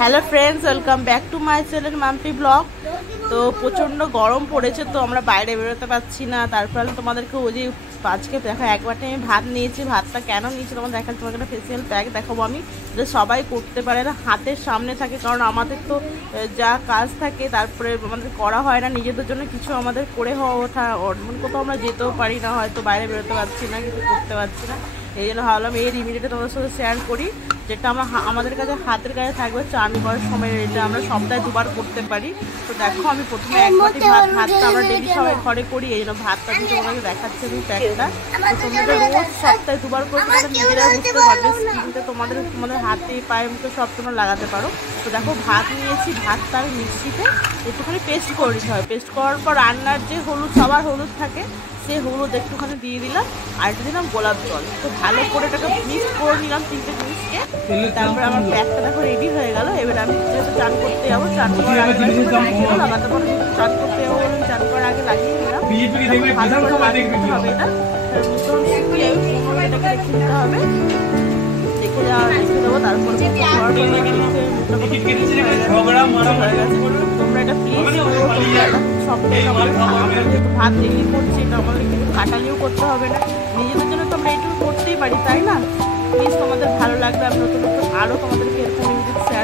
Hello friends, welcome back to my channel Mampi blog. তো প্রচণ্ড গরম পড়েছে, তো আমরা বাইরে বেরোতে পারছি না। তারপর তোমাদেরকে ওই যে আজকে দেখো একবারটা আমি ভাত নিয়েছি। ভাতটা কেন নিয়েছি তোমার দেখাচ্ছি, তোমাকে একটা ফেসিয়াল প্যাক দেখাবো আমি, যে সবাই করতে পারে না, হাতের সামনে থাকে। কারণ আমাদের তো যা কাজ থাকে তারপরে আমাদের করা হয় না, নিজেদের জন্য কিছু আমাদের করে হওয়া ওঠা, মানে কোথাও আমরা যেতেও পারি না, হয়তো বাইরে বেরোতে পারছি না, কিছু করতে পারছি না। এই জন্য ভাবলাম এই রেমেডিটা তোমাদের সাথে শেয়ার করি, যেটা আমাদের কাছে হাতের কাছে থাকবে। চান করার সময় এটা আমরা সপ্তাহে দুবার করতে পারি। তো দেখো আমি প্রথমে এক বাটি ভাতটা আমরা ডেলি সবাই ঘরে করি, এই জন্য ভাতটা দিয়ে তোমাকে দেখাচ্ছে আমি প্যাকটা। তো তোমরা রোজ সপ্তাহে দুবার করে তোমরা নিজেরা বুঝতে পারবে, স্কিনটা তোমাদের হাতে পায়ে মুখে সব তোমরা লাগাতে পারো। তো দেখো ভাত নিয়েছি, ভাতটা আমি মিক্সিতে একটুখানি পেস্ট করে নিতে হয়। পেস্ট করার পর রান্নার যে হলুদ, সবার হলুদ থাকে, সেই হলুদ একটুখানি দিয়ে দিলাম, আর একটু দিলাম গোলাপ জল। তো ভালো করে এটাকে মিক্স করে নিলাম তিনটে জিনিসকে। তারপরে আমার প্যাকটা দেখো রেডি হয়ে গেল। এবার আমি যেহেতু চান করতে যাবো, চান করার আগে লাগাতে পারো, চান করতে যাবো বলে চান করার আগে লাগিয়ে নিলাম। ভালো করে লাগিয়ে নিতে হবে, এটা মিশ্রণ শুকিয়ে এটাকে রেখে দিতে হবে। রেখে দেবো, তারপরে তোমরা এটা প্লিজ সপ্তাহে যেহেতু ভাত ডেলি করছি, এটা আমাদের কিন্তু কাটালিও করতে হবে না, নিজেদের জন্য তো আমরা এইটুকু করতেই পারি, তাই না? প্লিজ তোমাদের ভালো লাগবে, আমি নতুন নতুন আরও তোমাদেরকে এরকম শেয়ার